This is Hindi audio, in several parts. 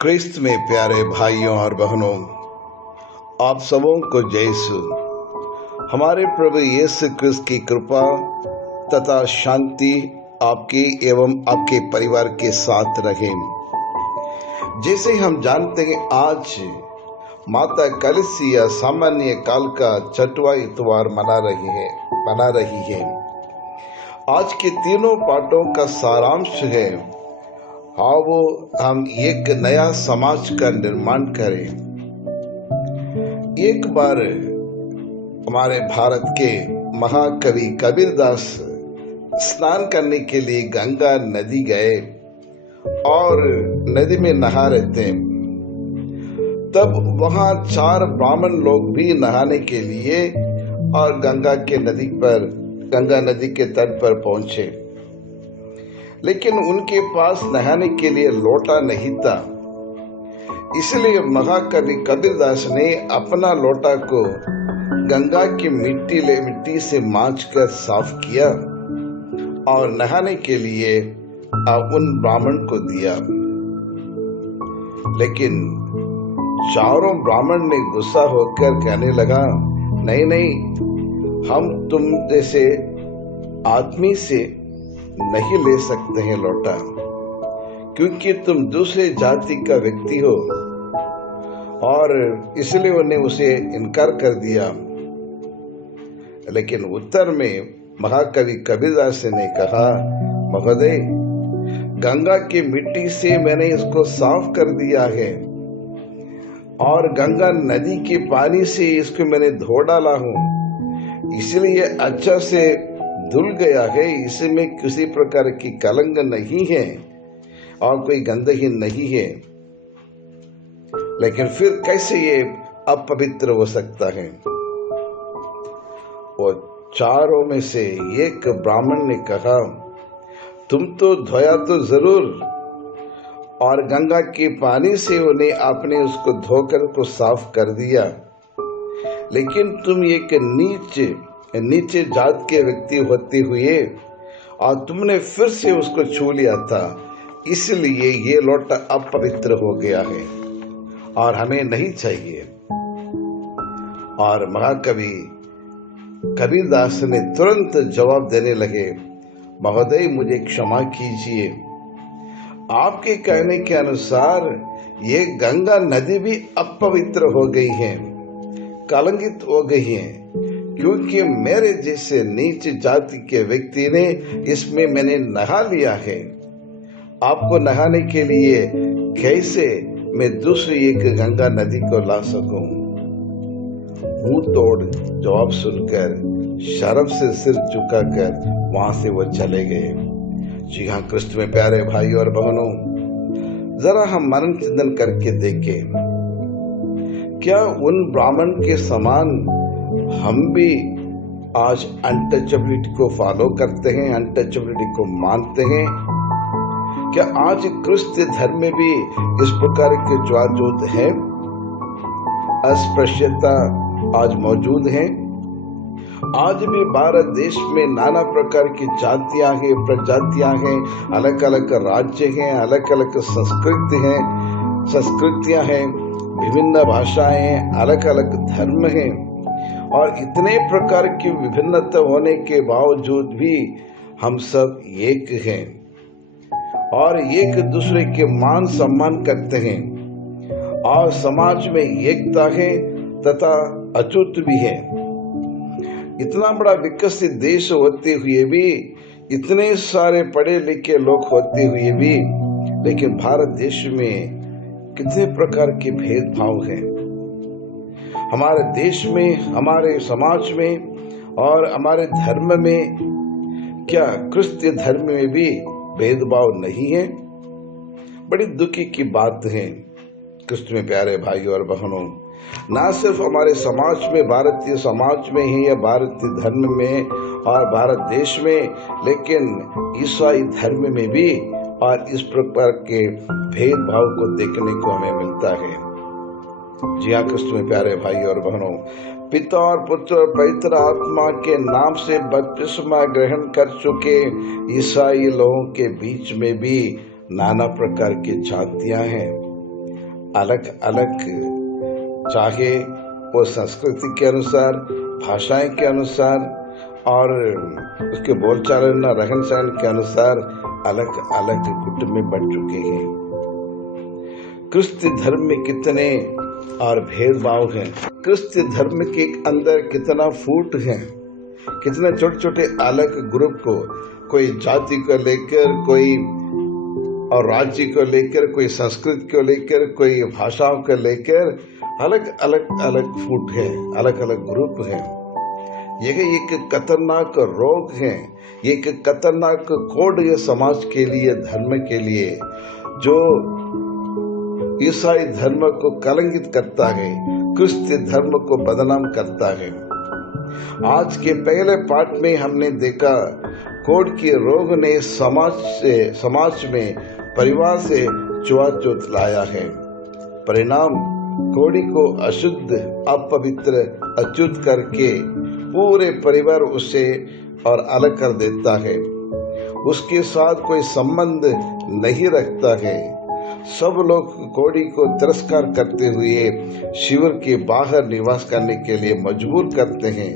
क्रिस्त में प्यारे भाइयों और बहनों, आप सबों को जय यीशु। हमारे प्रभु यीशु क्रिस्त की कृपा तथा शांति आपके एवं आपके परिवार के साथ रहे। जैसे हम जानते हैं, आज माता कलीसिया सामान्य काल का 6वां इतवार मना रही है। आज के तीनों पाठों का सारांश है वो हम एक नया समाज का निर्माण करें। एक बार हमारे भारत के महाकवि कबीरदास स्नान करने के लिए गंगा नदी गए और नदी में नहा रहे थे। तब वहां 4 ब्राह्मण लोग भी नहाने के लिए और गंगा नदी के तट पर पहुंचे, लेकिन उनके पास नहाने के लिए लोटा नहीं था। इसलिए महाकवि कबीरदास ने अपना लोटा को गंगा की मिट्टी से मांझकर साफ किया और नहाने के लिए उन ब्राह्मण को दिया। लेकिन चारों ब्राह्मण ने गुस्सा होकर कहने लगा, नहीं, हम तुम जैसे आदमी से नहीं ले सकते हैं लोटा, क्योंकि तुम दूसरे जाति का व्यक्ति हो। और इसलिए उन्होंने उसे इनकार कर दिया। लेकिन उत्तर में महाकवि कबीरदास ने कहा, महोदय, गंगा की मिट्टी से मैंने इसको साफ कर दिया है और गंगा नदी के पानी से इसको मैंने धो डाला हूं, इसलिए अच्छा से धुल गया है। इसमें किसी प्रकार की कलंक नहीं है और कोई गंदगी नहीं है। लेकिन फिर कैसे ये अपवित्र हो सकता है? वो चारों में से एक ब्राह्मण ने कहा, तुम तो धोया तो जरूर, और गंगा के पानी से उन्हें आपने उसको धोकर को साफ कर दिया, लेकिन तुम एक नीचे जात के व्यक्ति होते हुए और तुमने फिर से उसको छू लिया था, इसलिए ये लोटा अपवित्र हो गया है और हमें नहीं चाहिए। और महाकवि कबीरदास ने तुरंत जवाब देने लगे, महोदय, मुझे क्षमा कीजिए, आपके कहने के अनुसार ये गंगा नदी भी अपवित्र हो गई है, कलंकित हो गई है, क्योंकि मेरे जैसे नीच जाति के व्यक्ति ने इसमें मैंने नहा लिया है। आपको नहाने के लिए कैसे मैं दूसरी एक गंगा नदी को ला सकूं? मुंह तोड़ जवाब सुनकर शर्म से सिर झुकाकर वहां से वो चले गए। जी हाँ, क्रिस्त में प्यारे भाई और बहनों, जरा हम मनन चिंतन करके देखें, क्या उन ब्राह्मण के समान हम भी आज अनटचेबिलिटी को फॉलो करते हैं, अनटचेबिलिटी को मानते हैं? क्या आज क्रिस्त धर्म में भी इस प्रकार के ज्वाजूद है? अस्पृश्यता आज मौजूद है। आज भी भारत देश में नाना प्रकार की जातियां हैं, प्रजातियां हैं, अलग अलग राज्य हैं, अलग अलग संस्कृतियां हैं, विभिन्न भाषाएं हैं, अलग अलग धर्म हैं, और इतने प्रकार की विभिन्नता होने के बावजूद भी हम सब एक हैं और एक दूसरे के मान सम्मान करते हैं, और समाज में एकता है तथा अछूत भी है। इतना बड़ा विकसित देश होते हुए भी, इतने सारे पढ़े लिखे लोग होते हुए भी, लेकिन भारत देश में कितने प्रकार के भेदभाव हैं। हमारे देश में, हमारे समाज में और हमारे धर्म में, क्या क्रिस्तीय धर्म में भी भेदभाव नहीं है? बड़ी दुखी की बात है। क्रिस्त में प्यारे भाई और बहनों, ना सिर्फ हमारे समाज में, भारतीय समाज में ही या भारतीय धर्म में और भारत देश में, लेकिन ईसाई धर्म में भी और इस प्रकार के भेदभाव को देखने को हमें मिलता है। जी हाँ, क्रिस्त में प्यारे भाई और बहनों, पिता और पुत्र और पवित्र आत्मा के नाम से बपतिस्मा ग्रहण कर चुके ईसाई लोगों के बीच में भी नाना प्रकार की जातियां हैं। अलग अलग, चाहे वो संस्कृति के अनुसार, भाषाएं के अनुसार और उसके बोलचाल रहन सहन के अनुसार अलग अलग गुट में बंट चुके हैं। क्रिस्ती धर्म में कितने और भेदभाव हैं, क्रिस्ती धर्म के अंदर कितना फूट है, कितने छोटे छोटे अलग ग्रुप को, कोई जाति को लेकर, कोई और राज्य को लेकर, कोई संस्कृति को लेकर, कोई भाषाओं को लेकर अलग अलग अलग फूट है, अलग अलग ग्रुप है। यह एक खतरनाक रोग है, एक खतरनाक कोड है समाज के लिए, धर्म के लिए, जो ईसाई धर्म को कलंकित करता है, क्रिस्ती धर्म को बदनाम करता है। आज के पहले पाठ में हमने देखा कोड के रोग ने समाज में, परिवार से छुआछूत लाया है। परिणाम कोड़ी को अशुद्ध, अपवित्र, अच्युत करके पूरे परिवार उसे और अलग कर देता है, उसके साथ कोई संबंध नहीं रखता है। सब लोग कोड़ी को तिरस्कार करते हुए शिविर के बाहर निवास करने के लिए मजबूर करते हैं।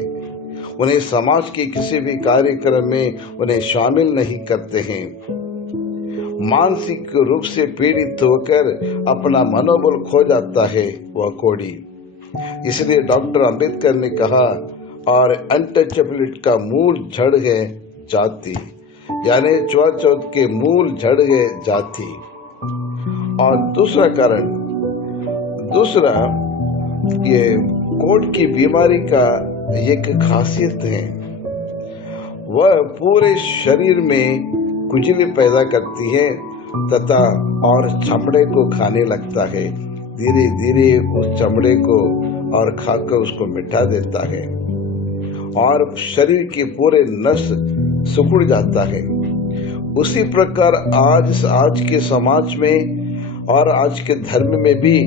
उन्हें समाज के किसी भी कार्यक्रम में उन्हें शामिल नहीं करते हैं। मानसिक रूप से पीड़ित होकर अपना मनोबल खो जाता है वह कोड़ी। इसलिए डॉक्टर अंबेडकर ने कहा, और अनटचेबिलिटी का मूल जड़ है जाति, यानी छुआछूत के मूल जड़ है जाति। और दूसरा कारण, ये कोड की बीमारी का एक खासियत है, वह पूरे शरीर में खुजली पैदा करती है तथा और चमड़े को खाने लगता है। धीरे धीरे उस चमड़े को और खाकर उसको मिटा देता है और शरीर के पूरे नस सिकुड़ जाता है। उसी प्रकार आज के समाज में और आज के धर्म में भी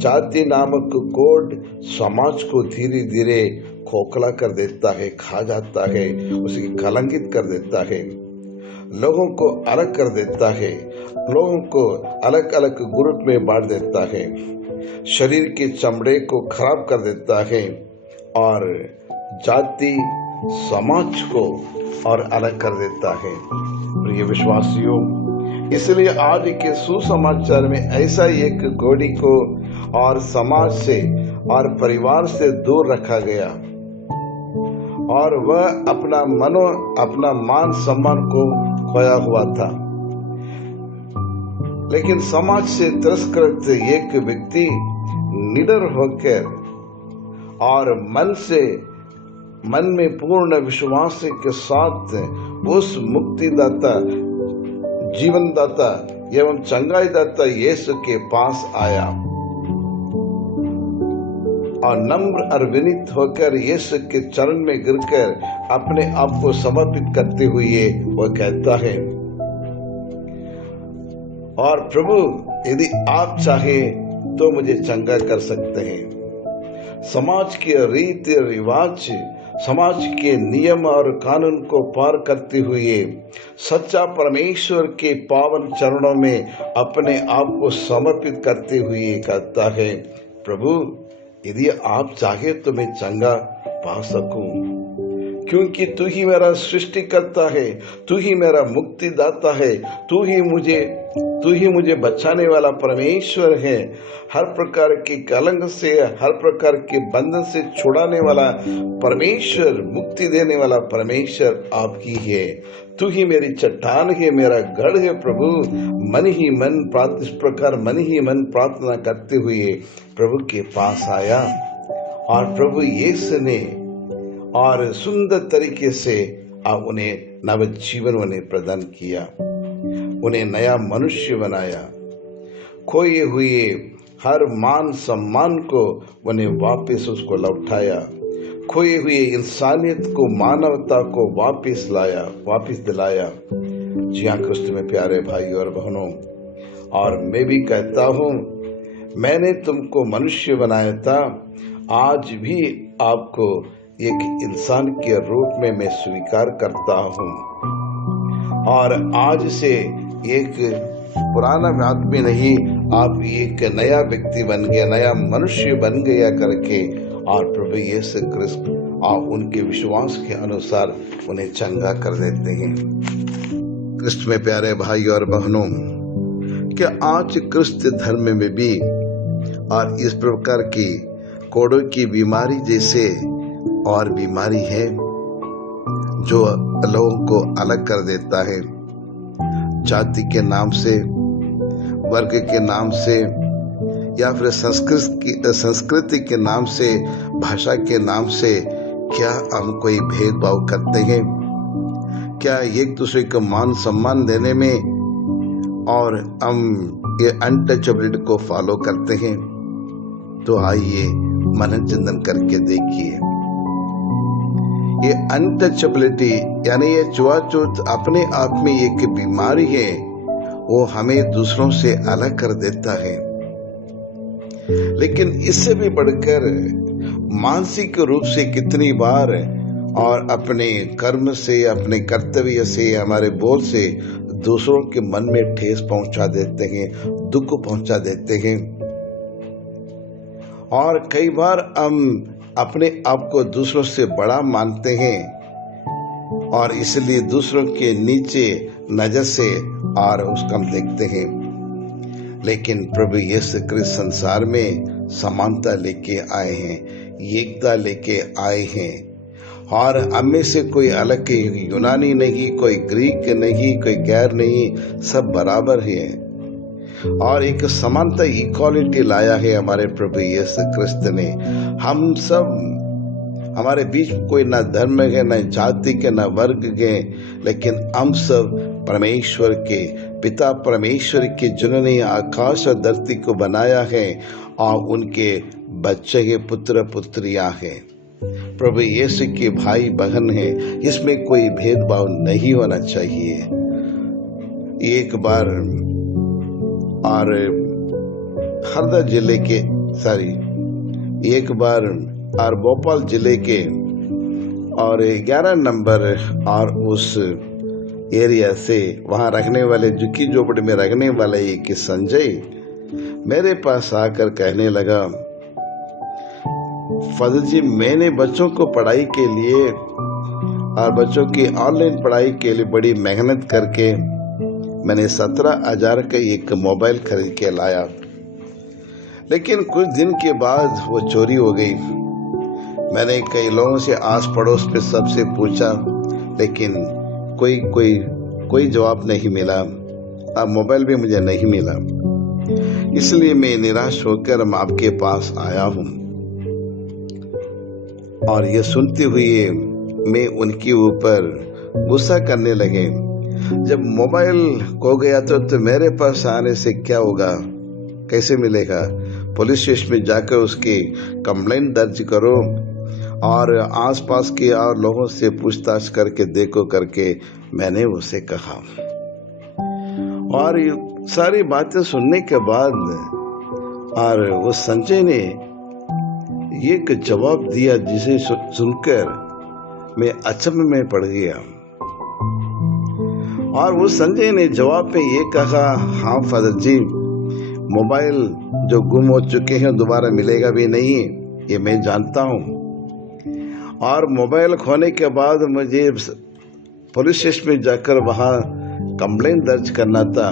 जाति नामक कोड समाज को धीरे धीरे खोखला कर देता है, खा जाता है, उसे कलंकित कर देता है, लोगों को अलग कर देता है, लोगों को अलग अलग ग्रुप में बांट देता है, शरीर के चमड़े को खराब कर देता है और जाति समाज को और अलग कर देता है। प्रिय विश्वासियों, इसलिए आज के सुसमाचार में ऐसा एक कोड़ी को और समाज से और परिवार से दूर रखा गया और वह अपना मान सम्मान को खोया हुआ था। लेकिन समाज से तिरस्कृत एक व्यक्ति निडर होकर और मन में पूर्ण विश्वास के साथ उस मुक्तिदाता, जीवनदाता एवं चंगाईदाता यीशु के पास आया और नम्र और विनीत होकर यीशु के चरण में गिरकर अपने आप को समर्पित करते हुए वह कहता है, और प्रभु यदि आप चाहे तो मुझे चंगा कर सकते हैं। समाज के रीति रिवाज, समाज के नियम और कानून को पार करते हुए सच्चा परमेश्वर के पावन चरणों में अपने आप को समर्पित करते हुए कहता है, प्रभु यदि आप चाहे तो मैं चंगा पा सकूं, क्योंकि तू ही मेरा सृष्टि करता है, तू ही मेरा मुक्तिदाता है, तू ही मुझे बचाने वाला परमेश्वर है। हर प्रकार के कलंक से, हर प्रकार के बंधन से छुड़ाने वाला परमेश्वर, मुक्ति देने वाला परमेश्वर आप ही है। तू ही मेरी चट्टान है, मेरा गढ़ है। प्रभु इस प्रकार मन ही मन प्रार्थना करते हुए प्रभु के पास आया और प्रभु यीशु ने और सुंदर तरीके से उन्हें नवजीवन उन्हें प्रदान किया, उन्हें नया मनुष्य बनाया। खोए हुए हर मान सम्मान को उन्हें वापस उसको लौटाया, खोए हुए इंसानियत को, मानवता को वापस दिलाया। जी हाँ क्रिस्त में प्यारे भाई और बहनों, और मैं भी कहता हूँ, मैंने तुमको मनुष्य बनाया था, आज भी आपको एक इंसान के रूप में मैं स्वीकार करता हूँ और आज से एक पुराना आदमी नहीं, आप एक नया व्यक्ति बन गया, नया मनुष्य बन गया करके, और प्रभु यीशु क्रिस्त और उनके विश्वास के अनुसार उन्हें चंगा कर देते हैं। क्रिस्त में प्यारे भाई और बहनों, क्या आज क्रिस्त धर्म में भी और इस प्रकार की कोढ़ की बीमारी जैसे और बीमारी है जो लोगों को अलग कर देता है, जाति के नाम से, वर्ग के नाम से, या फिर संस्कृति के नाम से, भाषा के नाम से क्या हम कोई भेदभाव करते हैं? क्या एक दूसरे को मान सम्मान देने में और हम ये अनटचेबिलिटी को फॉलो करते हैं? तो आइए मनन चिंतन करके देखिए। ये अनटचेबिलिटी यानी ये छुआछूत अपने आप में एक बीमारी है, वो हमें दूसरों से अलग कर देता है। लेकिन इससे भी बढ़कर मानसिक रूप से कितनी बार और अपने कर्म से, अपने कर्तव्य से, हमारे बोल से दूसरों के मन में ठेस पहुंचा देते हैं, दुख पहुंचा देते हैं। और कई बार हम अपने आप को दूसरों से बड़ा मानते हैं और इसलिए दूसरों के नीचे नजर से और उसको हम देखते हैं। लेकिन प्रभु यीशु क्रिस्त संसार में समानता लेके आए हैं, एकता लेके आए हैं, और हमें से कोई अलग यूनानी नहीं, कोई ग्रीक नहीं, कोई गैर नहीं, सब बराबर है। और एक समानता, इक्वालिटी लाया है हमारे प्रभु यीशु क्रिस्त ने। हम सब, हमारे बीच कोई ना धर्म है, ना जाति के, ना वर्ग के, लेकिन हम सब परमेश्वर के पिता, परमेश्वर के जिन्होंने आकाश और धरती को बनाया है और उनके बच्चे के पुत्र पुत्रियां हैं, प्रभु यीशु के भाई बहन हैं। इसमें कोई भेदभाव नहीं होना चाहिए। एक बार और हरदा जिले के एक बार और भोपाल जिले के और 11 नंबर और उस एरिया से वहां रखने वाले, झुग्गी झोपड़ी में रखने वाले एक संजय मेरे पास आकर कहने लगा, फादर जी, मैंने बच्चों को पढ़ाई के लिए और बच्चों की ऑनलाइन पढ़ाई के लिए बड़ी मेहनत करके मैंने 17,000 का एक मोबाइल खरीद के लाया, लेकिन कुछ दिन के बाद वो चोरी हो गई। मैंने कई लोगों से, आस पड़ोस पे सबसे पूछा, लेकिन कोई जवाब नहीं मिला। अब मोबाइल भी मुझे नहीं मिला, इसलिए मैं निराश होकर आपके पास आया हूँ। और ये सुनते हुए मैं उनके ऊपर गुस्सा करने लगे। जब मोबाइल खो गया तो मेरे पास आने से क्या होगा, कैसे मिलेगा? पुलिस स्टेशन में जाकर उसकी कंप्लेंट दर्ज करो और आसपास के और लोगों से पूछताछ करके देखो करके मैंने उसे कहा। और सारी बातें सुनने के बाद और उस संजय ने एक जवाब दिया जिसे सुनकर मैं अचंभे में पड़ गया। और उस संजय ने जवाब में ये कहा, हाँ फादर जी, मोबाइल जो गुम हो चुके हैं दोबारा मिलेगा भी नहीं, ये मैं जानता हूँ। और मोबाइल खोने के बाद मुझे पुलिस स्टेशन में जाकर वहाँ कंप्लेंट दर्ज करना था,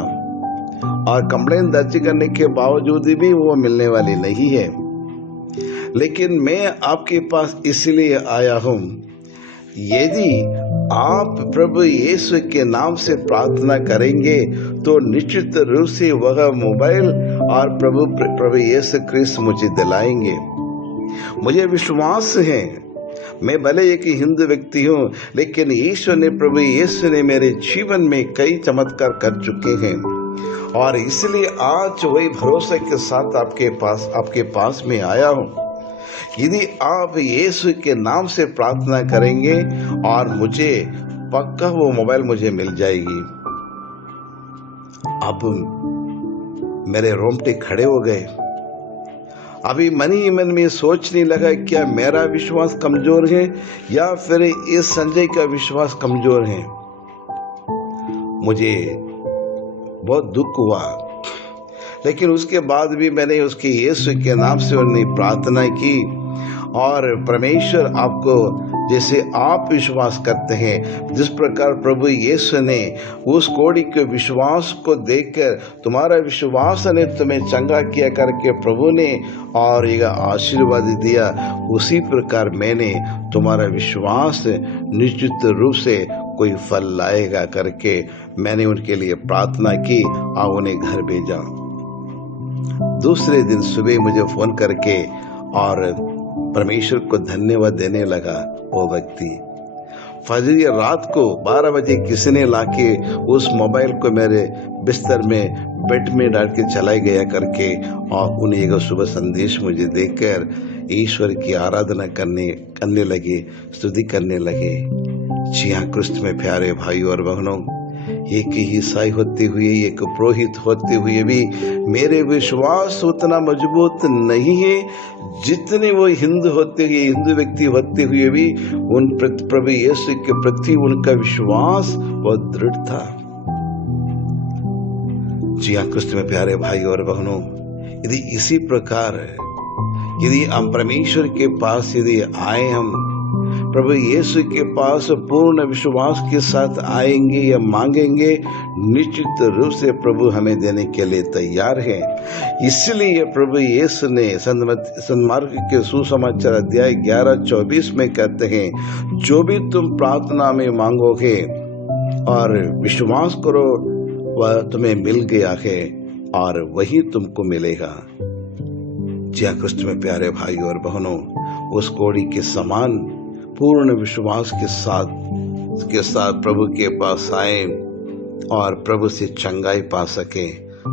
और कंप्लेंट दर्ज करने के बावजूद भी वो मिलने वाली नहीं है। लेकिन मैं आपके पास इसलिए आया हूँ, यदि आप प्रभु यीशु के नाम से प्रार्थना करेंगे तो निश्चित रूप से वह मोबाइल और प्रभु यीशु क्रिस्त मुझे दिलाएंगे। मुझे विश्वास है, मैं भले एक हिंदू व्यक्ति हूँ, लेकिन ईश्वर ने, प्रभु यीशु ने मेरे जीवन में कई चमत्कार कर चुके हैं, और इसलिए आज वही भरोसे के साथ आपके पास में आया हूँ। यदि आप यीशु के नाम से प्रार्थना करेंगे और मुझे पक्का वो मोबाइल मुझे मिल जाएगी। अब मेरे रोंगटे खड़े हो गए। अभी मन ही मन में सोचने लगा, क्या मेरा विश्वास कमजोर है या फिर इस संजय का विश्वास कमजोर है? मुझे बहुत दुख हुआ, लेकिन उसके बाद भी मैंने उसके यीशु के नाम से उन्हें प्रार्थना की। और परमेश्वर आपको जैसे आप विश्वास करते हैं, जिस प्रकार प्रभु यीशु ने उस कोढ़ी के विश्वास को देखकर तुम्हारा विश्वास ने तुम्हें चंगा किया करके प्रभु ने और यह आशीर्वाद दिया, उसी प्रकार मैंने तुम्हारा विश्वास निश्चित रूप से कोई फल लाएगा करके मैंने उनके लिए प्रार्थना की और उन्हें घर भेजा। दूसरे दिन सुबह मुझे फोन करके और परमेश्वर को धन्यवाद देने लगा वो व्यक्ति। फजर या रात को 12 बजे किसी ने लाके उस मोबाइल को मेरे बिस्तर में बेड में डाल के चला गया करके और उन्हें एक सुबह संदेश मुझे देकर ईश्वर की आराधना करने लगे, स्तुति करने लगे। जी हाँ, क्रिस्त में प्यारे भाइयों और बहनों, एक ही ईसाई होते हुए, एक पुरोहित होते हुए भी मेरे विश्वास उतना मजबूत नहीं है जितने वो हिंदू होते हुए, हिंदू व्यक्ति होते हुए भी उन प्रभु यीशु के प्रति उनका विश्वास बहुत दृढ़ था। जी हाँ, क्रिस्त में प्यारे भाई और बहनों, यदि इसी प्रकार यदि हम परमेश्वर के पास यदि आए, हम प्रभु यीशु के पास पूर्ण विश्वास के साथ आएंगे या मांगेंगे, निश्चित रूप से प्रभु हमें देने के लिए तैयार है। इसलिए प्रभु यीशु ने सन्मार्ग के सुसमाचार अध्याय 11:24 में कहते हैं, जो भी तुम प्रार्थना में मांगोगे और विश्वास करो वह तुम्हें मिल गया है और वही तुमको मिलेगा। जी हाँ, क्रिस्त में प्यारे भाई और बहनों, उस कोढ़ी के समान पूर्ण विश्वास के साथ प्रभु के पास आए और प्रभु से चंगाई पा सके।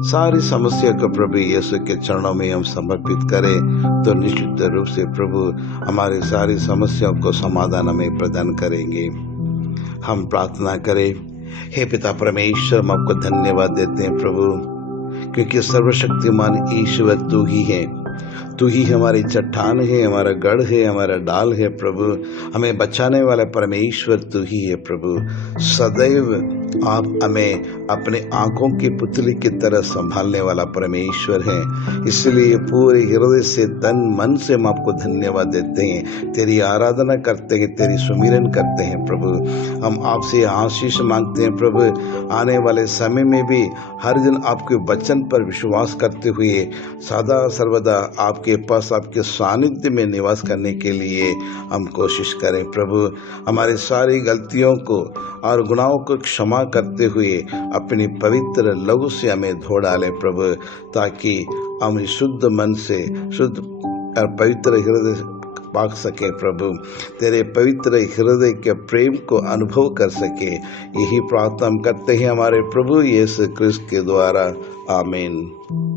सारी समस्या को प्रभु यीशु के चरणों में हम समर्पित करें तो निश्चित रूप से प्रभु हमारी सारी समस्याओं को समाधान हमें प्रदान करेंगे। हम प्रार्थना करें। हे पिता परमेश्वर, हम आपको धन्यवाद देते हैं प्रभु, क्योंकि सर्वशक्तिमान ईश्वर तू ही है। तू ही हमारी चट्टान है, हमारा गढ़ है, हमारा डाल है प्रभु। हमें बचाने वाला परमेश्वर तू ही है प्रभु। सदैव आप हमें अपने आंखों की पुतली की तरह संभालने वाला परमेश्वर है। इसलिए पूरे हृदय से, तन मन से हम आपको धन्यवाद देते हैं, तेरी आराधना करते हैं, तेरी सुमिरन करते हैं प्रभु। हम आपसे आशीष मांगते हैं प्रभु, आने वाले समय में भी हर दिन आपके वचन पर विश्वास करते हुए सदा सर्वदा आपके पास, आपके सानिध्य में निवास करने के लिए हम कोशिश करें प्रभु। हमारी सारी गलतियों को और गुनाहों को क्षमा करते हुए अपनी पवित्र लहू से हमें धो डालें प्रभु, ताकि हम शुद्ध मन से, शुद्ध और पवित्र हृदय पाक सके प्रभु, तेरे पवित्र हृदय के प्रेम को अनुभव कर सके। यही प्रार्थना हम करते हैं हमारे प्रभु यीशु क्रिस्त के द्वारा, आमीन।